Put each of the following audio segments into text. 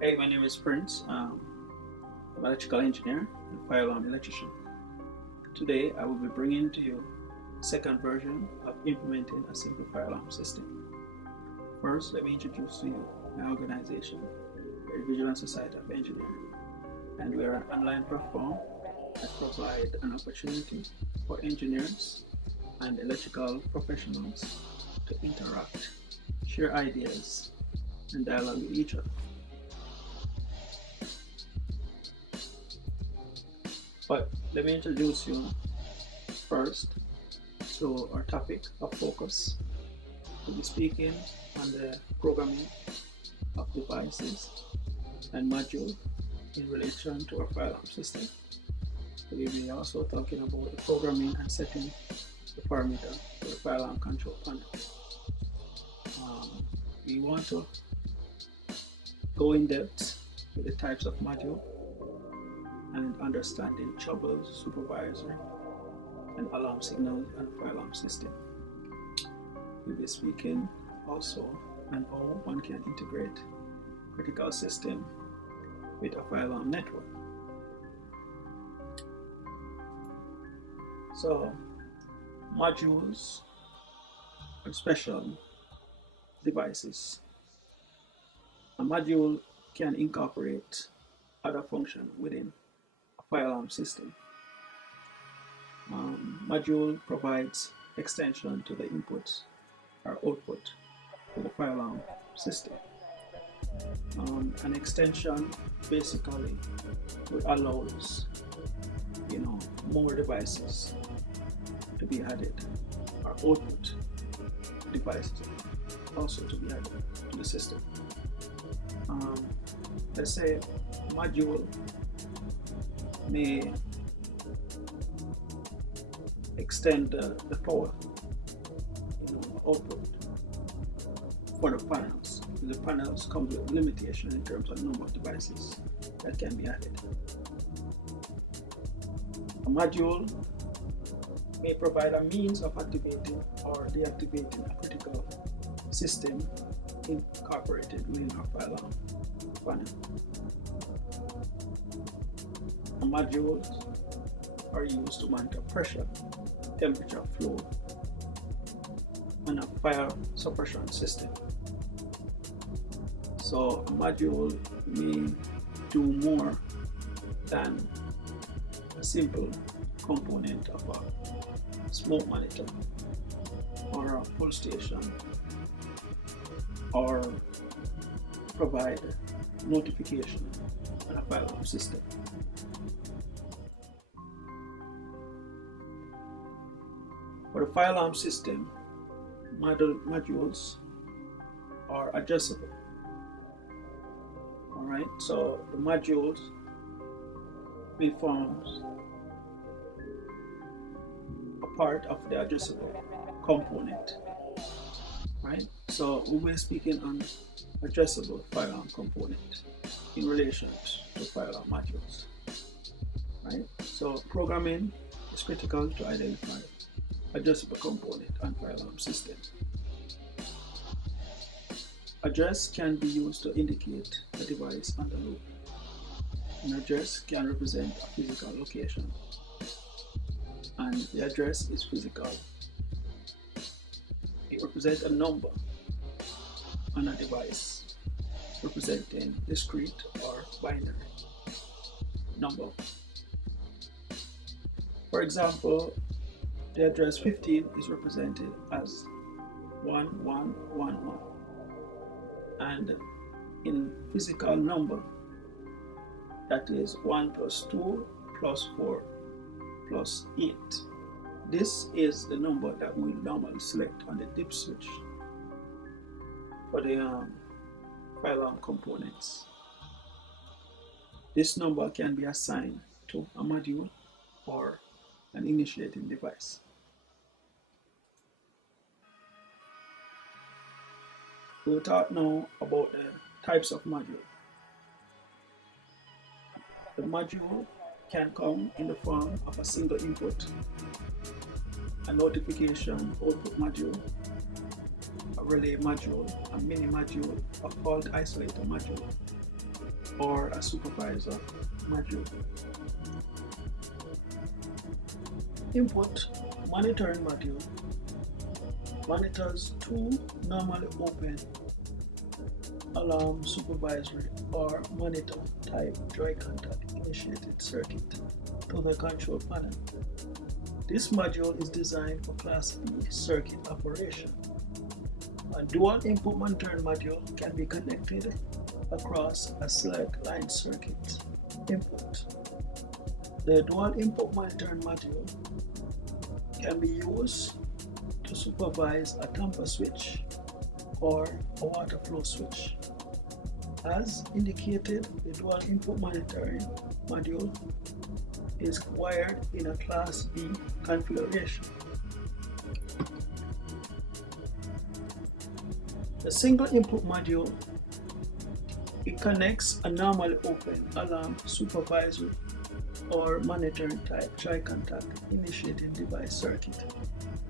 Hey, my name is Prince. I'm an electrical engineer and fire alarm electrician. Today, I will be bringing to you the second version of implementing a simple fire alarm system. First, let me introduce to you my organization, the Vigilant Society of Engineers, and we are an online platform that provides an opportunity for engineers and electrical professionals to interact, share ideas, and dialogue with each other. But let me introduce you first to our topic of focus. We'll be speaking on the programming of devices and module in relation to our fire alarm system. We'll be also talking about the programming and setting the parameter for the fire alarm control panel. We want to go in depth with the types of module and understanding troubles, supervisory, and alarm signals and fire alarm system. We'll be speaking also on how one can integrate critical system with a fire alarm network. So, modules are special devices. A module can incorporate other functions within a fire alarm system. Module provides extension to the input or output to the fire alarm system. An extension basically would allows more devices to be added, or output devices also to be added to the system. Let's say module may extend the power output for the panels. The panels come with limitation in terms of number of devices that can be added. A module may provide a means of activating or deactivating a critical system incorporated within our fire alarm panel. Modules are used to monitor pressure, temperature, flow, and a fire suppression system. So a module may do more than a simple component of a smoke monitor or a pull station, or provide notification on a fire alarm system. For the fire alarm system, modules are adjustable. Alright, so the modules may form a part of the adjustable component. Right? So we were speaking on addressable fire alarm component in relation to fire alarm modules. Right? So programming is critical to identify addressable component and fire alarm system. Address can be used to indicate a device on the loop. An address can represent a physical location, and the address is physical. It represents a number on a device representing discrete or binary number. For example, the address 15 is represented as 1111, and in physical number that is 1 plus 2 plus 4 plus 8. This is the number that we normally select on the dip switch for the fire alarm components. This number can be assigned to a module or an initiating device. We'll talk now about the types of module. The module can come in the form of a single input, a notification output module, a relay module, a mini module, a fault isolator module, or a supervisor module. Input monitoring module monitors two normally open alarm supervisory or monitor type joy contact initiated circuit to the control panel. This module is designed for Class B circuit operation. A dual input monitoring module can be connected across a select line circuit input. The dual input monitoring module can be used to supervise a tamper switch or a water flow switch. As indicated, the dual input monitoring module is wired in a Class B configuration. The single input module, it connects a normally open alarm supervisory or monitoring type tri-contact initiating device circuit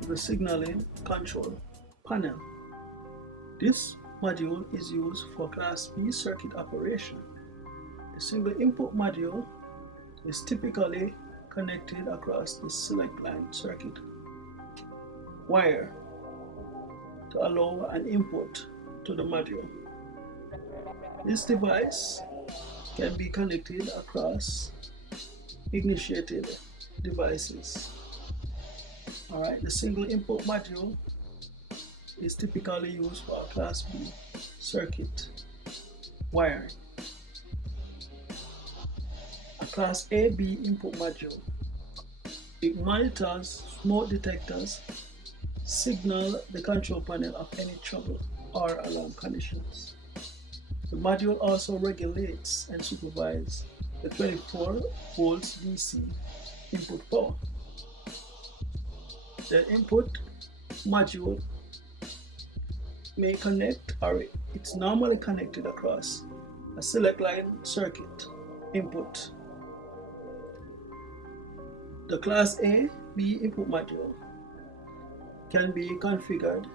to the signaling control panel. This module is used for Class B circuit operation. The single input module is typically connected across the select line circuit wire to allow an input to the module. This device can be connected across initiated devices. Alright, the single input module is typically used for a Class B circuit wiring. A Class AB input module, it monitors smoke detectors, signal the control panel of any trouble or alarm conditions. The module also regulates and supervises the 24 volts DC input power. The input module may connect, or it's normally connected across a select line circuit input. The Class A, B input module can be configured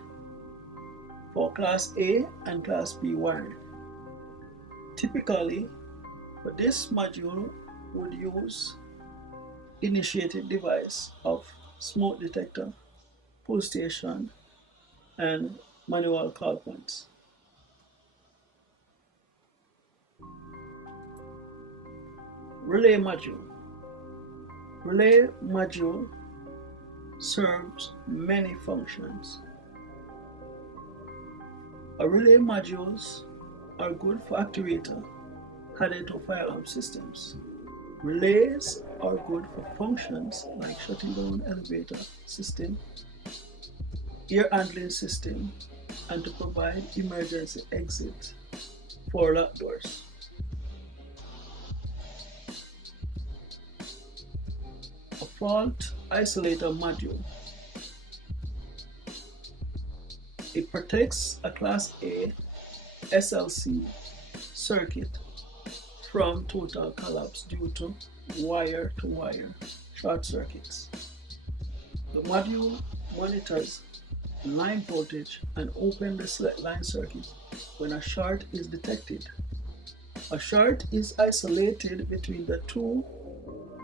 for Class A and Class B wiring. Typically, for this module would use initiated device of smoke detector, pull station, and manual call points. Relay module. Relay module serves many functions. Relay modules are good for activator added to fire alarm systems. Relays are good for functions like shutting down elevator system, air handling system, and to provide emergency exit for locked doors. A fault isolator module. It protects a Class A SLC circuit from total collapse due to wire-to-wire short circuits. The module monitors line voltage and opens the select line circuit when a short is detected. A short is isolated between the two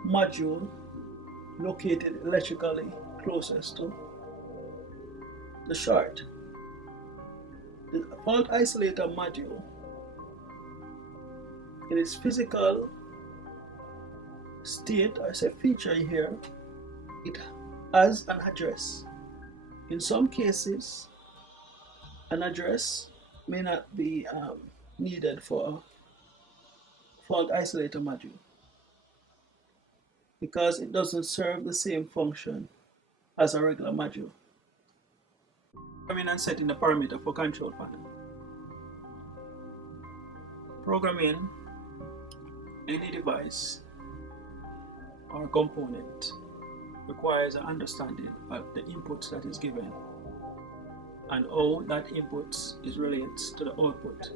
modules located electrically closest to the short. The fault isolator module, in its physical state, as a feature here, it has an address. In some cases, an address may not be needed for a fault isolator module because it doesn't serve the same function as a regular module. Programming and setting the parameter for control panel. Programming any device or component requires an understanding of the inputs that is given and how that input is related to the output.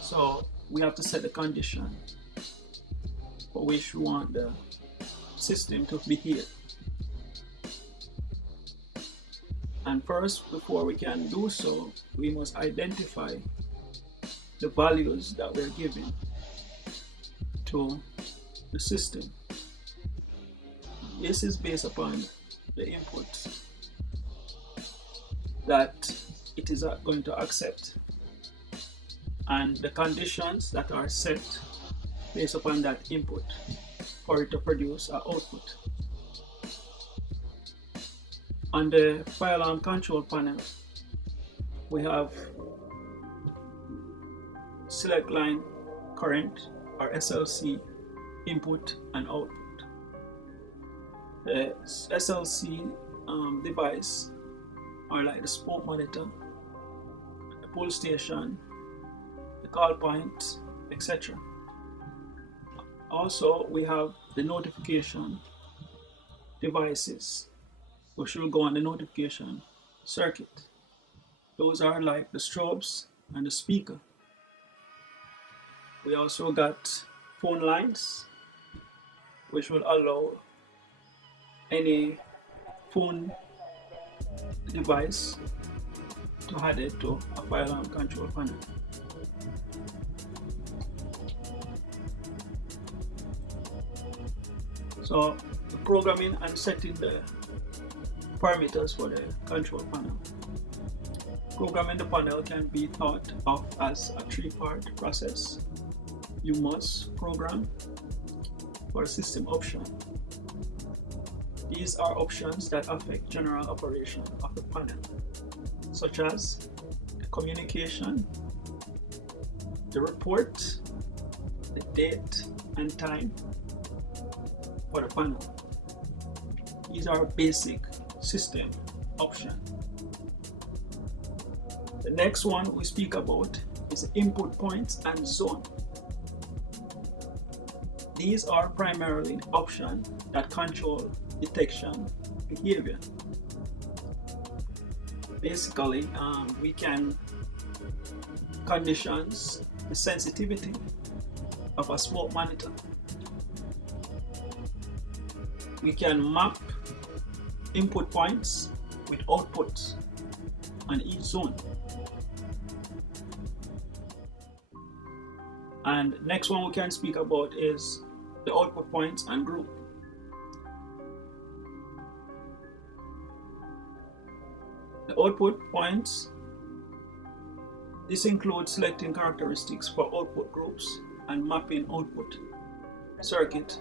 So we have to set the condition for which we want the system to behave. And first, before we can do so, we must identify the values that we're giving to the system. This is based upon the inputs that it is going to accept and the conditions that are set based upon that input for it to produce an output. On the fire alarm control panel, we have select line current or SLC input and output. The SLC device are like the smoke monitor, the pull station, the call point, etc. Also, we have the notification devices, which will go on the notification circuit. Those are like the strobes and the speaker. We also got phone lines, which will allow any phone device to add it to a fire alarm control panel. So the programming and setting the parameters for the control panel. Programming the panel can be thought of as a three-part process. You must program for a system option. These are options that affect general operation of the panel, such as the communication, the report, the date and time for the panel. These are basic system options. The next one we speak about is input points and zone. These are primarily options that control detection behavior. Basically, we can conditions the sensitivity of a smoke monitor. We can map input points with outputs on each zone. And next one we can speak about is the output points and group. The output points, this includes selecting characteristics for output groups and mapping output circuit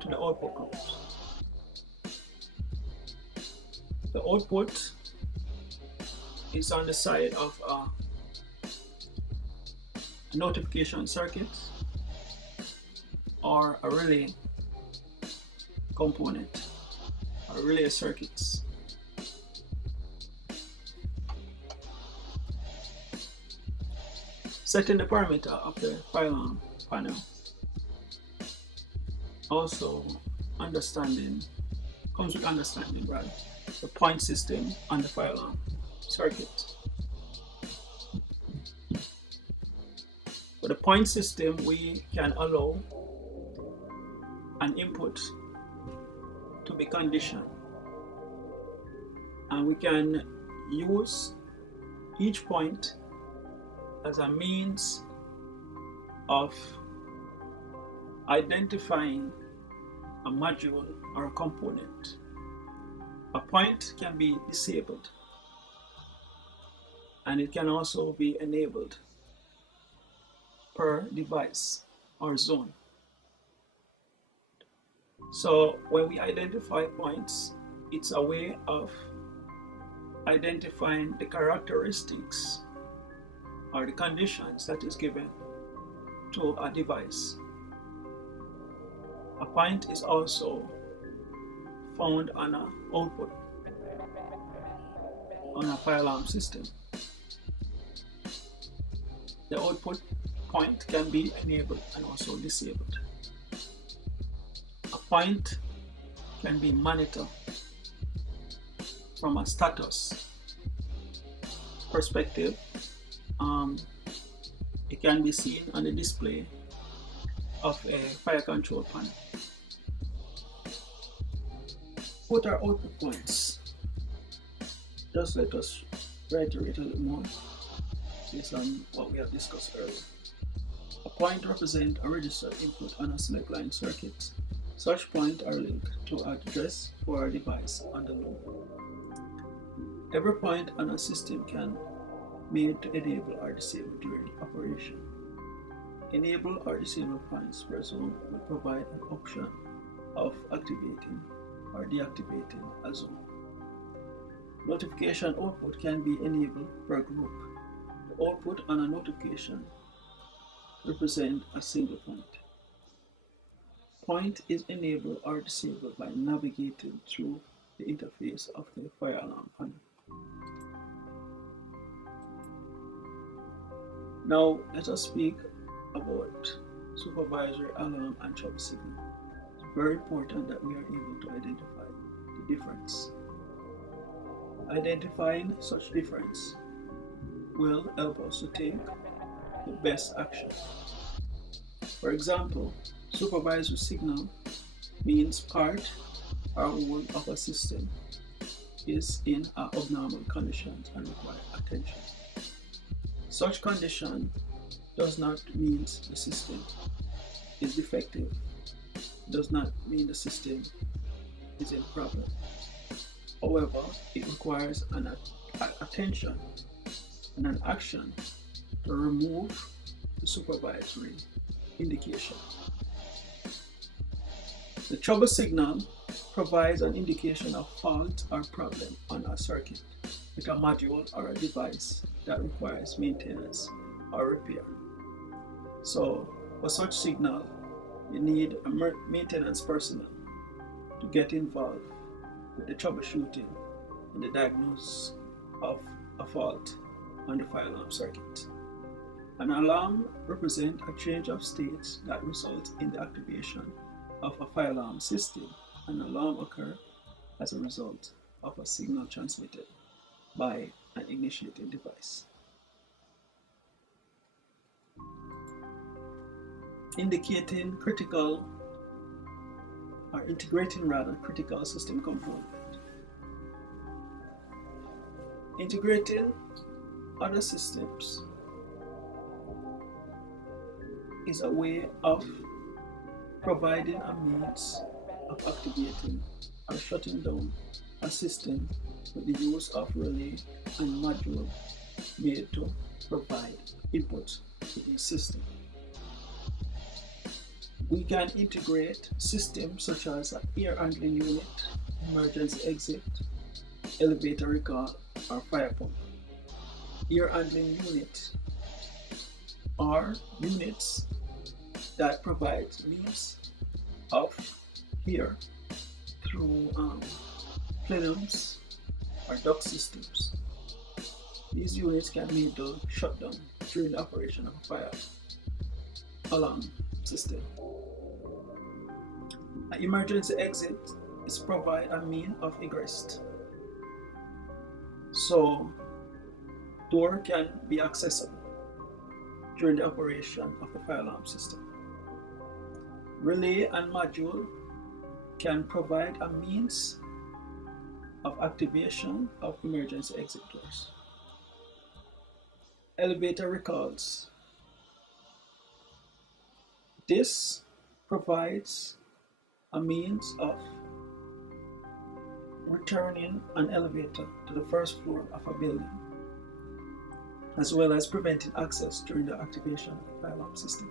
to the output groups. The output is on the side of a notification circuit or a relay component or relay circuits. Setting the parameter of the fire alarm panel. Also comes with understanding the point system on the fire alarm circuit. For the point system, we can allow an input to be conditioned, and we can use each point as a means of identifying a module or a component. A point can be disabled and it can also be enabled per device or zone. So when we identify points, it's a way of identifying the characteristics or the conditions that is given to a device. A point is also found on an output on a fire alarm system. The output point can be enabled and also disabled. A point can be monitored from a status perspective. It can be seen on the display of a fire control panel. What are output points? Just let us reiterate a little more. based on what we have discussed earlier. A point represents a registered input on a select line circuit. Such points are linked to an address for a device on the load. Every point on a system can be made to enable or disable during operation. Enable or disable points presumed will provide an option of activating or deactivating a zone. Notification output can be enabled per group. The output on a notification represents a single point. Point is enabled or disabled by navigating through the interface of the fire alarm panel. Now let us speak about supervisory alarm and trouble signal. It's very important that we are able to identify the difference. Identifying such difference will help us to take the best action. For example, supervisory signal means part or whole of a system is in abnormal conditions and require attention. Such condition does not mean the system is defective, does not mean the system is in problem. However, it requires an attention and an action to remove the supervisory indication. The trouble signal provides an indication of fault or problem on a circuit with a module or a device that requires maintenance or repair. So, for such signal, you need a maintenance personnel to get involved with the troubleshooting and the diagnosis of a fault on the fire alarm circuit. An alarm represents a change of states that results in the activation of a fire alarm system. An alarm occurs as a result of a signal transmitted by an initiating device. Indicating critical or integrating rather critical system component. Integrating other systems is a way of providing a means of activating or shutting down a system with the use of relay and module made to provide input to the system. We can integrate systems such as an air handling unit, emergency exit, elevator recall, or fire pump. Air handling units are units that provide means of air through plenums or duct systems. These units can be made to shut down during the operation of a fire alarm system. An emergency exit is provide a means of egress, so door can be accessible during the operation of the fire alarm system. Relay and module can provide a means of activation of emergency exit doors. Elevator recalls. This provides a means of returning an elevator to the first floor of a building, as well as preventing access during the activation of the fire alarm system.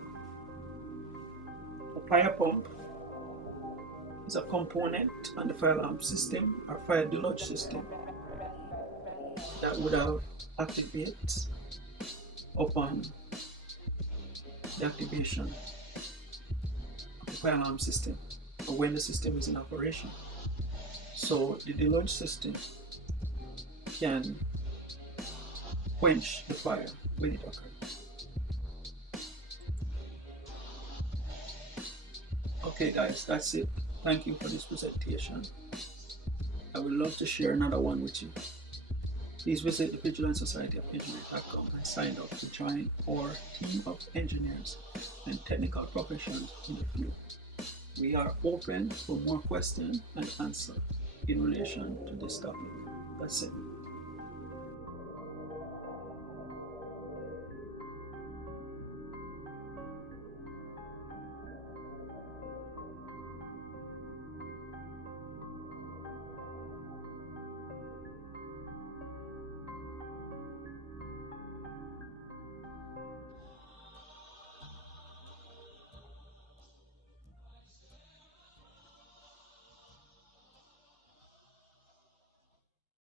A fire pump is a component on the fire alarm system or fire deluge system that would have activate upon the activation of the fire alarm system or when the system is in operation. So the deluge system can quench the fire when it occurs. Okay guys, that's it. Thank you for this presentation. I would love to share another one with you. Please visit the Vigilant Society of Engineers.com and sign up to join our team of engineers and technical professionals in the field. We are open for more questions and answers in relation to this topic. That's it.